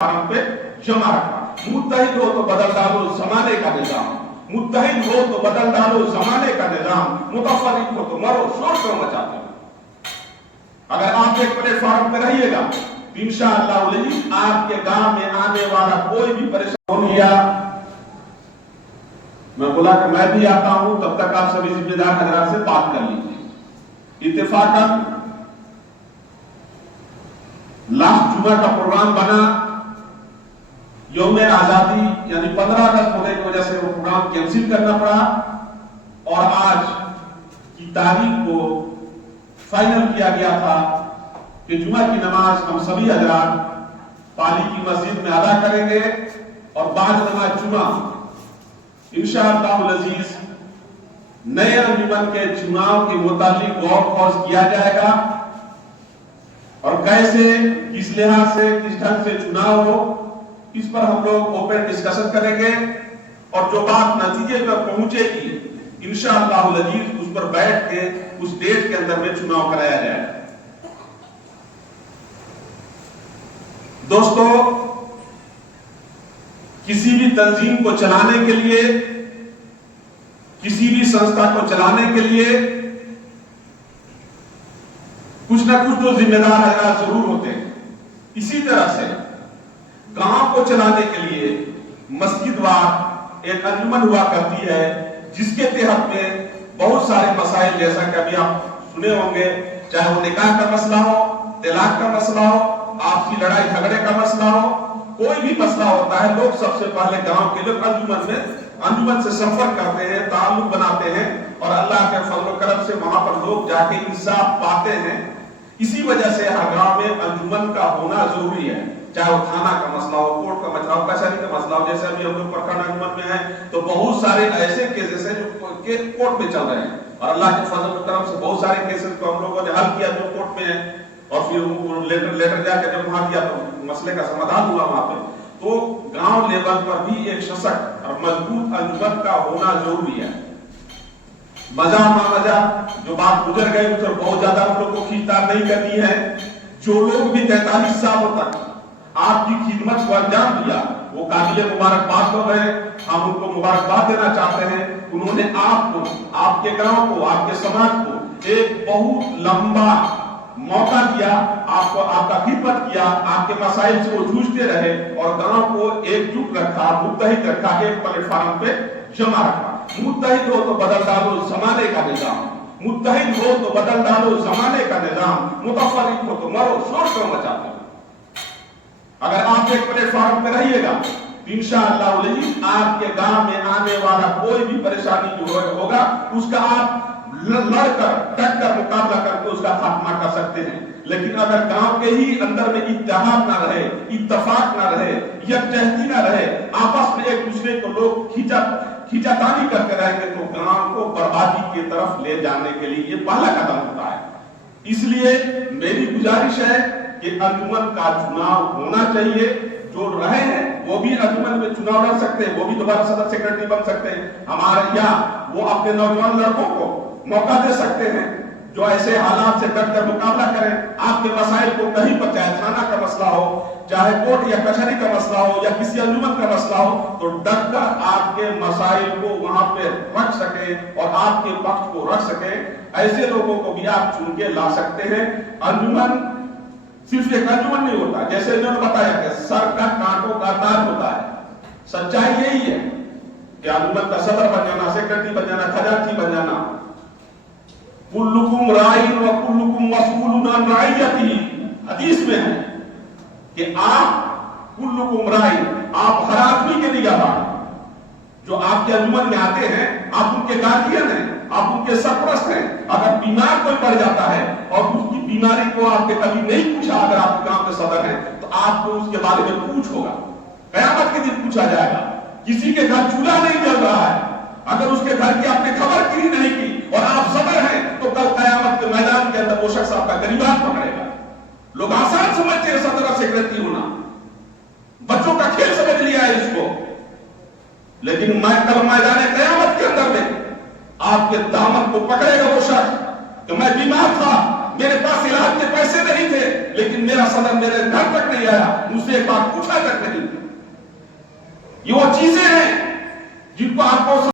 پہ جمع رکھا. متحد ہو تو بدل ڈالو زمانے کا نظام, متحد ہو تو بدل ڈالو زمانے کا نظام, متفرق ہو تو مرو شور کیوں مچاتے ہو. اگر آپ ایک پلیٹ فارم پہ رہیے گا انشاءاللہ آپ کے گاؤں میں آنے والا کوئی بھی پریشان ہو گیا. میں بولا کہ میں بھی آتا ہوں, تب تک آپ سبھی ذمہ دار حضرات سے بات کر لیجیے. اتفاقاً لاسٹ جمعہ کا پروگرام بنا, یوم آزادی یعنی 15 اگست ہونے کی وجہ سے وہ پروگرام کینسل کرنا پڑا, اور آج کی تاریخ کو فائنل کیا گیا تھا کہ جمعہ کی نماز ہم سبھی حضرات پالی کی مسجد میں ادا کریں گے, اور بعد نماز جمعہ انشاءاللہ العزیز نئے انجمن کے چناؤ کے متعلق غور و خوض کیا جائے گا, اور کیسے کس لحاظ سے کس ڈھنگ سے چناؤ ہو اس پر ہم لوگ اوپن ڈسکشن کریں گے, اور جو بات نتیجے پر پہنچے گی انشاءاللہ العزیز اس پر بیٹھ کے اس ڈیٹ کے اندر میں چناؤ کرایا جائے گا. دوستو, کسی بھی تنظیم کو چلانے کے لیے, کسی بھی سنستھا کو چلانے کے لیے کچھ نہ کچھ تو ذمہ دار حضرات ضرور ہوتے ہیں. اسی طرح سے گاؤں کو چلانے کے لیے مسجد وار ایک انجمن ہوا کرتی ہے, جس کے تحت میں بہت سارے مسائل جیسا کہ ابھی آپ سنے ہوں گے, چاہے وہ نکاح کا مسئلہ ہو, طلاق کا مسئلہ ہو, آپسی لڑائی جھگڑے کا مسئلہ ہو, کوئی بھی مسئلہ ہوتا ہے, لوگ سب سے پہلے گاؤں کے لوگ انجمن سے سفر کرتے ہیں, تعلق بناتے ہیں, اور اللہ کے فضل و کرم سے وہاں پر لوگ جا کے انصاف پاتے ہیں. اسی وجہ سے ہر گاؤں میں انجمن کا ہونا ضروری ہے, چاہے وہ تھانہ کا مسئلہ ہو, کورٹ کا مسئلہ ہو, کچہری کا مسئلہ ہو. جیسے ابھی ہم لوگ پرکھنڈ انجمن میں ہیں تو بہت سارے ایسے کیسز ہیں جو کورٹ میں چل رہے ہیں, اور اللہ کے فضل و کرم سے بہت سارے کیسز کو ہم لوگوں نے حل کیا جو کورٹ میں ہیں, اور پھر لیٹر جا کے جب وہاں دیا تو مسئلے کا سمادھان ہوا وہاں پہ. تو گاؤں لیول پر بھی ایک سشکت اور مضبوط انجمن کا ہونا ضروری ہے. مزہ مزہ جو بات گزر گئی اس پر بہت زیادہ ہم لوگ کو کھینچتار نہیں کرنی ہے. جو لوگ بھی 43 سالوں تک آپ کی خدمت کو انجام دیا وہ قابل مبارکباد ہو گئے, ہم ان کو مبارکباد دینا چاہتے ہیں. انہوں نے آپ کو, آپ کے گاؤں کو, آپ کے سماج کو ایک بہت لمبا موقع دیا, آپ کو آپ کا خدمت کیا, آپ کے مسائل سے وہ جوجھتے رہے, اور گاؤں کو ایک جٹ رکھا, متحد رکھا, ایک پلیٹ فارم پہ جمع رکھا. متحد ہو تو بدل ڈالو زمانے کا نظام, متحد ہو تو بدل ڈالو زمانے کا نظام, متفرق ہو تو مرو شور کیوں مچاتے ہو. اگر آپ ایک پلیٹ فارم پہ رہیے گا انشاءاللہ آپ کے گاؤں میں آنے والا کوئی بھی پریشانی جو ہوگا اس کا آپ لڑ کر ڈٹ کر مقابلہ کر کے اس کا خاتمہ کر سکتے ہیں. لیکن اگر گاؤں کے ہی اندر میں اتحاد نہ رہے, اتفاق نہ رہے, یکجہتی نہ رہے, آپس میں ایک دوسرے کو لوگ کھینچا تانی کرتے رہیں گے تو گاؤں کو بربادی کی طرف لے جانے کے لیے یہ پہلا قدم ہوتا ہے. اس لیے میری گزارش ہے کہ انجمن کا چناؤ ہونا چاہیے. جو رہے ہیں وہ بھی انجمن میں چناؤ لڑ سکتے ہیں, وہ بھی دوبارہ صدر سیکرٹری بن سکتے ہیں. ہمارے یہاں وہ اپنے نوجوان لڑکوں کو موقع دے سکتے ہیں جو ایسے حالات سے ڈٹ کر مقابلہ کریں. آپ کے مسائل کو کہیں پر, چاہے تھانہ کا مسئلہ ہو, چاہے کورٹ یا کچہری کا مسئلہ ہو, یا کسی انجمن کا مسئلہ ہو, تو ڈٹ کر آپ کے مسائل کو وہاں پہ رکھ سکیں اور آپ کے پکش کو رکھ سکیں. ایسے لوگوں کو بھی آپ چن کے لا سکتے ہیں. انجمن صرف ایک انجمن نہیں ہوتا, جیسے انہوں نے بتایا کہ سر کا کانٹوں کا تار ہوتا ہے. سچائی یہی ہے کہ انجمن کا صدر بن جانا, سیکرٹری بن جانا, خزانچی بن جانا, کلکم رائن و کلکم مسئول عن رعیتہ, حدیث میں ہے کہ آپ کلکم رائن, آپ ہر آدمی کے نگہبان. جو آپ کے انجمن میں آتے ہیں آپ ان کے گارڈین ہیں, آپ ان کے سرپرست ہیں. اگر بیمار کوئی پڑ جاتا ہے اور اس کی بیماری کو آپ نے کبھی نہیں پوچھا, اگر آپ کے گاؤں کے صدر ہیں تو آپ کو اس کے بارے میں پوچھ ہوگا, قیامت کے دن پوچھا جائے گا. کسی کے گھر چولہا نہیں جل رہا ہے, اگر اس کے گھر کی آپ نے خبر کی نہیں کی اور آپ صبر ہیں تو کل قیامت کے میدان کے اندر وہ شخص آپ کا گریبان پکڑے گا. لوگ آسان سمجھتے ہیں صدر اور سیکرٹری ہونا, بچوں کا کھیل سمجھ لیا ہے اس کو, لیکن میں کل میدان قیامت کے اندر میں آپ کے دامن کو پکڑے گا وہ شخص کہ میں بیمار تھا, میرے پاس علاج کے پیسے نہیں تھے, لیکن لیکن میرا صدر میرے گھر تک نہیں آیا, مجھ سے ایک بار پوچھا تک نہیں. یہ وہ چیزیں ہیں جن کو آپ کو